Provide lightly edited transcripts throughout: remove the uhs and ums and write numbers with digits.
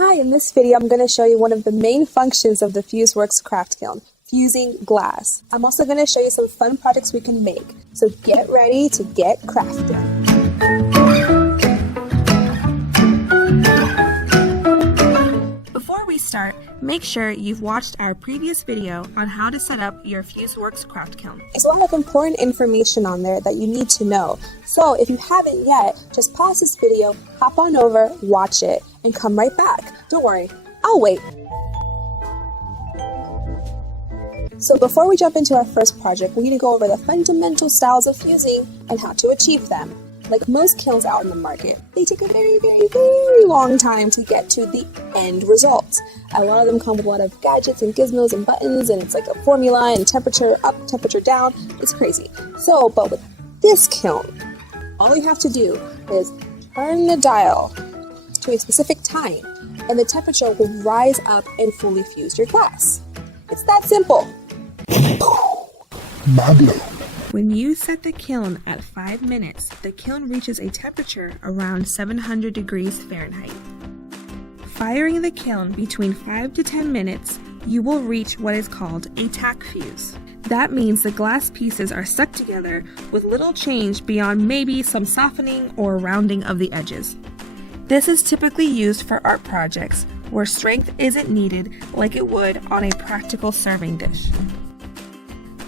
Hi, in this video I'm going to show you one of the main functions of the Fuseworks craft kiln, fusing glass. I'm also going to show you some fun projects we can make, so get ready to get crafting. Before we start, make sure you've watched our previous video on how to set up your Fuseworks craft kiln. There's a lot of important information on there that you need to know, so if you haven't yet, just pause this video, hop on over, watch it, and come right back. Don't worry, I'll wait. So before we jump into our first project, we need to go over the fundamental styles of fusing and how to achieve them. Like most kilns out in the market, they take a very long time to get to the end result. A lot of them come with a lot of gadgets and gizmos and buttons, and it's like a formula and temperature up, temperature down. It's crazy. But with this kiln, all you have to do is turn the dial to a specific time, and the temperature will rise up and fully fuse your glass. It's that simple. When you set the kiln at 5 minutes, the kiln reaches a temperature around 700 degrees Fahrenheit. Firing the kiln between 5 to 10 minutes, you will reach what is called a tack fuse. That means the glass pieces are stuck together with little change beyond maybe some softening or rounding of the edges. This is typically used for art projects where strength isn't needed like it would on a practical serving dish.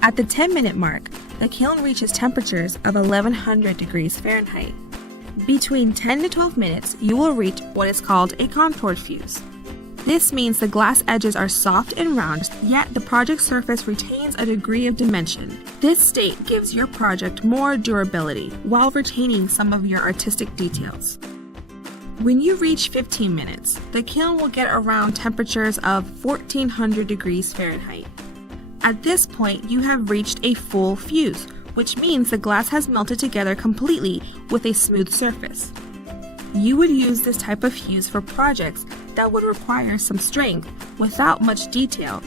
At the 10-minute mark, the kiln reaches temperatures of 1100 degrees Fahrenheit. Between 10 to 12 minutes, you will reach what is called a contoured fuse. This means the glass edges are soft and round, yet the project surface retains a degree of dimension. This state gives your project more durability while retaining some of your artistic details. When you reach 15 minutes, the kiln will get around temperatures of 1400 degrees Fahrenheit. At this point, you have reached a full fuse, which means the glass has melted together completely with a smooth surface. You would use this type of fuse for projects that would require some strength without much detail.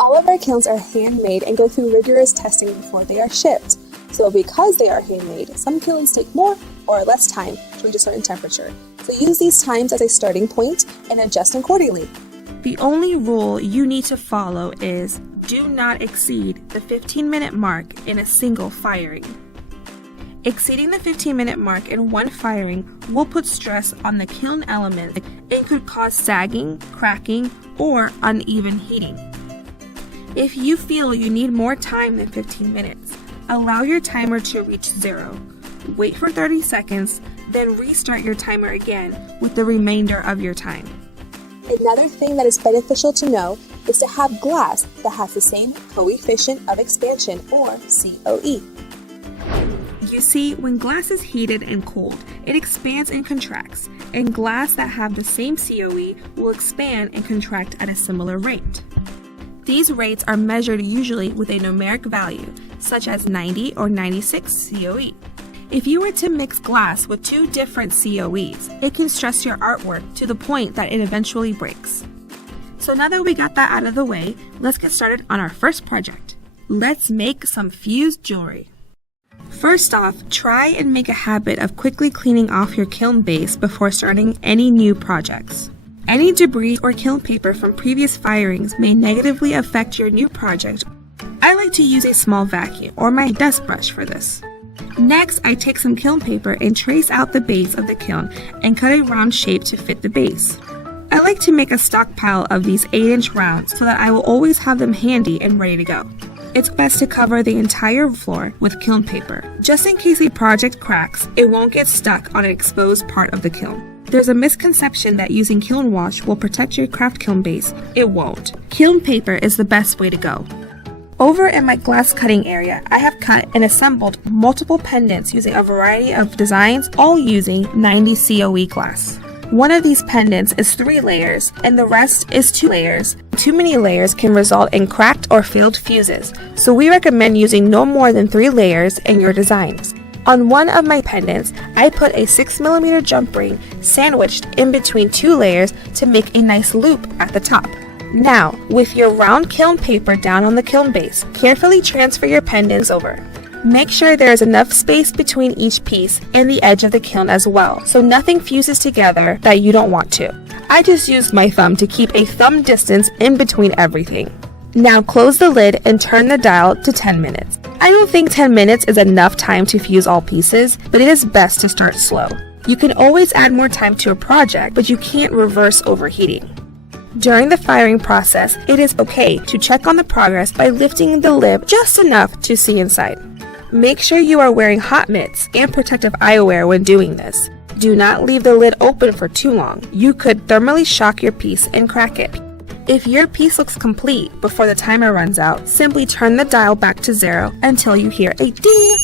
All of our kilns are handmade and go through rigorous testing before they are shipped. So because they are handmade, some kilns take more or less time to reach a certain temperature. So use these times as a starting point and adjust accordingly. The only rule you need to follow is do not exceed the 15-minute mark in a single firing. Exceeding the 15-minute mark in one firing will put stress on the kiln element and could cause sagging, cracking, or uneven heating. If you feel you need more time than 15 minutes, allow your timer to reach 0. Wait for 30 seconds, then restart your timer again with the remainder of your time. Another thing that is beneficial to know is to have glass that has the same coefficient of expansion, or COE. You see, when glass is heated and cooled, it expands and contracts, and glass that have the same COE will expand and contract at a similar rate. These rates are measured usually with a numeric value, such as 90 or 96 COE. If you were to mix glass with two different COEs, it can stress your artwork to the point that it eventually breaks. So now that we got that out of the way, let's get started on our first project. Let's make some fused jewelry. First off, try and make a habit of quickly cleaning off your kiln base before starting any new projects. Any debris or kiln paper from previous firings may negatively affect your new project. I like to use a small vacuum or my dust brush for this. Next, I take some kiln paper and trace out the base of the kiln and cut a round shape to fit the base. I like to make a stockpile of these 8-inch rounds so that I will always have them handy and ready to go. It's best to cover the entire floor with kiln paper. Just in case a project cracks, it won't get stuck on an exposed part of the kiln. There's a misconception that using kiln wash will protect your craft kiln base. It won't. Kiln paper is the best way to go. Over in my glass cutting area, I have cut and assembled multiple pendants using a variety of designs, all using 90 COE glass. One of these pendants is 3 layers, and the rest is 2 layers. Too many layers can result in cracked or failed fuses, so we recommend using no more than 3 layers in your designs. On one of my pendants, I put a 6mm jump ring sandwiched in between 2 layers to make a nice loop at the top. Now, with your round kiln paper down on the kiln base, carefully transfer your pendants over. Make sure there is enough space between each piece and the edge of the kiln as well, so nothing fuses together that you don't want to. I just used my thumb to keep a thumb distance in between everything. Now close the lid and turn the dial to 10 minutes. I don't think 10 minutes is enough time to fuse all pieces, but it is best to start slow. You can always add more time to a project, but you can't reverse overheating. During the firing process, it is okay to check on the progress by lifting the lid just enough to see inside. Make sure you are wearing hot mitts and protective eyewear when doing this. Do not leave the lid open for too long. You could thermally shock your piece and crack it. If your piece looks complete before the timer runs out, simply turn the dial back to 0 until you hear a ding.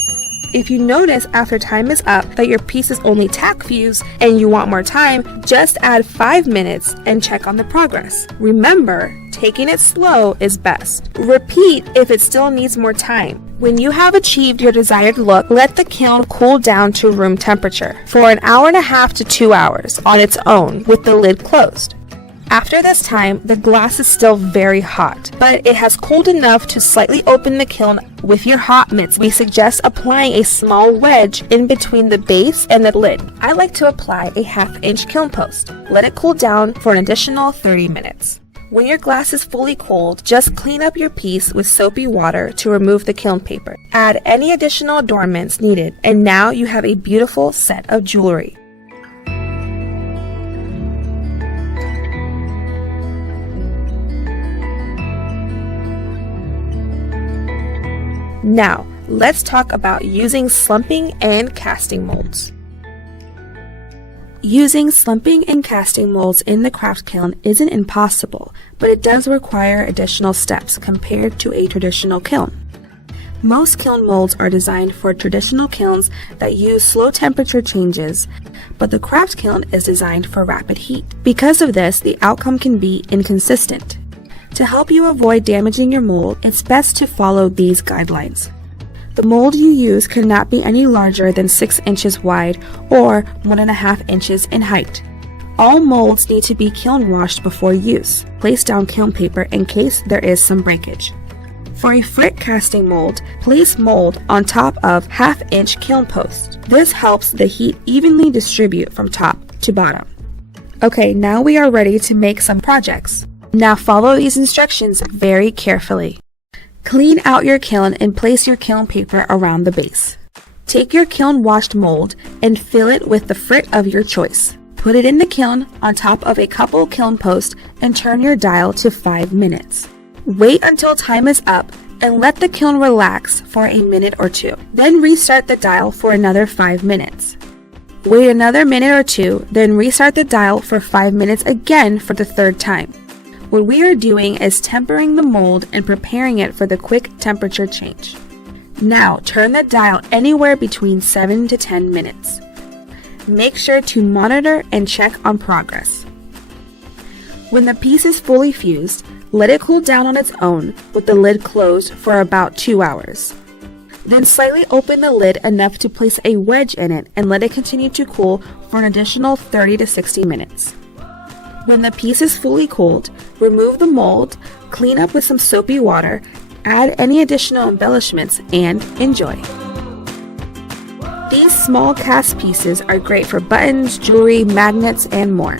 If you notice after time is up that your piece is only tack fused and you want more time, just add 5 minutes and check on the progress. Remember, taking it slow is best. Repeat if it still needs more time. When you have achieved your desired look, let the kiln cool down to room temperature for an hour and a half to 2 hours on its own with the lid closed. After this time, the glass is still very hot, but it has cooled enough to slightly open the kiln with your hot mitts. We suggest applying a small wedge in between the base and the lid. I like to apply a 1/2 inch kiln post. Let it cool down for an additional 30 minutes. When your glass is fully cooled, just clean up your piece with soapy water to remove the kiln paper. Add any additional adornments needed, and now you have a beautiful set of jewelry. Now, let's talk about using slumping and casting molds. Using slumping and casting molds in the craft kiln isn't impossible, but it does require additional steps compared to a traditional kiln. Most kiln molds are designed for traditional kilns that use slow temperature changes, but the craft kiln is designed for rapid heat. Because of this, the outcome can be inconsistent. To help you avoid damaging your mold, it's best to follow these guidelines. The mold you use cannot be any larger than 6 inches wide or 1.5 inches in height. All molds need to be kiln washed before use. Place down kiln paper in case there is some breakage. For a frit casting mold, place mold on top of 1/2 inch kiln post. This helps the heat evenly distribute from top to bottom. Okay, now we are ready to make some projects. Now follow these instructions very carefully. Clean out your kiln and place your kiln paper around the base. Take your kiln washed mold and fill it with the frit of your choice. Put it in the kiln on top of a couple kiln posts and turn your dial to 5 minutes. Wait until time is up and let the kiln relax for a minute or 2. Then restart the dial for another 5 minutes. Wait another minute or 2, then restart the dial for 5 minutes again for the 3rd time. What we are doing is tempering the mold and preparing it for the quick temperature change. Now turn the dial anywhere between 7 to 10 minutes. Make sure to monitor and check on progress. When the piece is fully fused, let it cool down on its own with the lid closed for about 2 hours. Then slightly open the lid enough to place a wedge in it and let it continue to cool for an additional 30 to 60 minutes. When the piece is fully cooled, remove the mold, clean up with some soapy water, add any additional embellishments, and enjoy. These small cast pieces are great for buttons, jewelry, magnets, and more.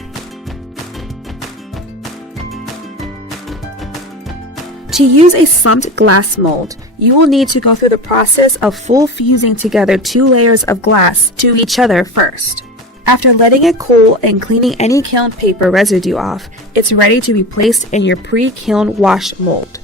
To use a slumped glass mold, you will need to go through the process of full fusing together 2 layers of glass to each other first. After letting it cool and cleaning any kiln paper residue off, it's ready to be placed in your pre-kiln wash mold.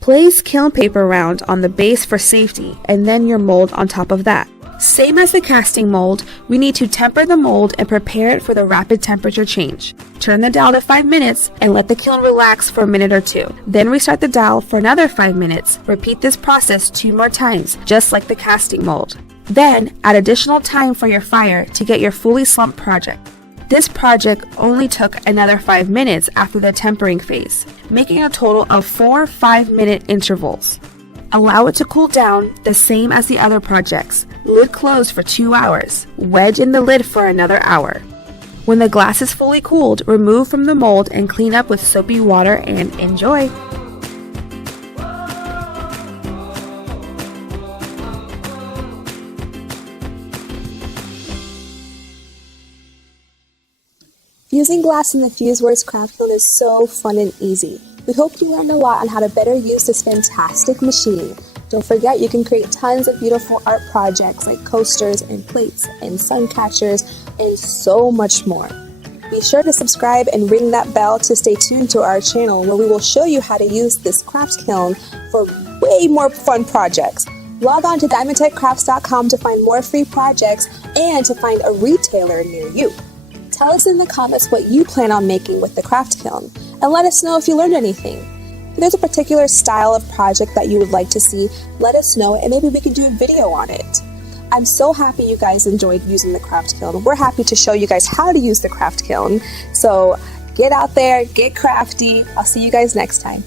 Place kiln paper round on the base for safety and then your mold on top of that. Same as the casting mold, we need to temper the mold and prepare it for the rapid temperature change. Turn the dial to 5 minutes and let the kiln relax for a minute or 2. Then restart the dial for another 5 minutes. Repeat this process 2 more times, just like the casting mold. Then add additional time for your fire to get your fully slumped project. This project only took another 5 minutes after the tempering phase, making a total of 4 5-minute intervals. Allow it to cool down the same as the other projects. Lid closed for 2 hours. Wedge in the lid for another hour. When the glass is fully cooled, remove from the mold and clean up with soapy water and enjoy. Using glass in the Fuseworks Craft Kiln is so fun and easy. We hope you learned a lot on how to better use this fantastic machine. Don't forget you can create tons of beautiful art projects like coasters and plates and sun catchers and so much more. Be sure to subscribe and ring that bell to stay tuned to our channel where we will show you how to use this craft kiln for way more fun projects. Log on to diamondtechcrafts.com to find more free projects and to find a retailer near you. Tell us in the comments what you plan on making with the craft kiln, and let us know if you learned anything. If there's a particular style of project that you would like to see, let us know and maybe we can do a video on it. I'm so happy you guys enjoyed using the craft kiln. We're happy to show you guys how to use the craft kiln. So get out there, get crafty. I'll see you guys next time.